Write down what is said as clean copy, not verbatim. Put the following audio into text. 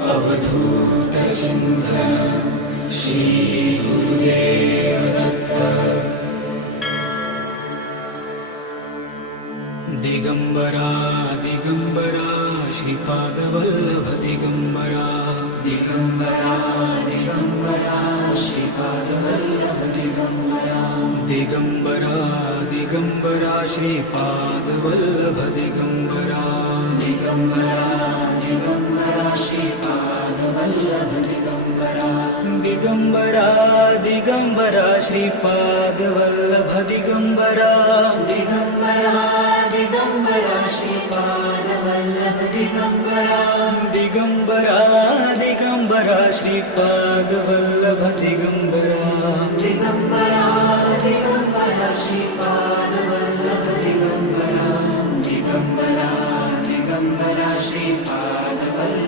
अवधूत चिंतन श्री गुरुदेव दत्त. दिगंबरा दिगंबरा श्रीपाद वल्लभ दिगंबरा. दिगंबरा दिगंबरा श्रीपाद वल्लभ दिगंबरा. दिगंबरा दिगंबरा श्रीपाद वल्लभ दिगंबरा. दिगंबरा दिगंबरा श्रीपाद वल्लभ दिगंबरा. दिगंबरा दिगंबरा श्रीपाद वल्लभ दिगंबरा. दिगंबरा दिगंबरा श्रीपाद वल्लभ दिगंबरा. दिगंबरा दिगंबरा श्रीपाद वल्लभ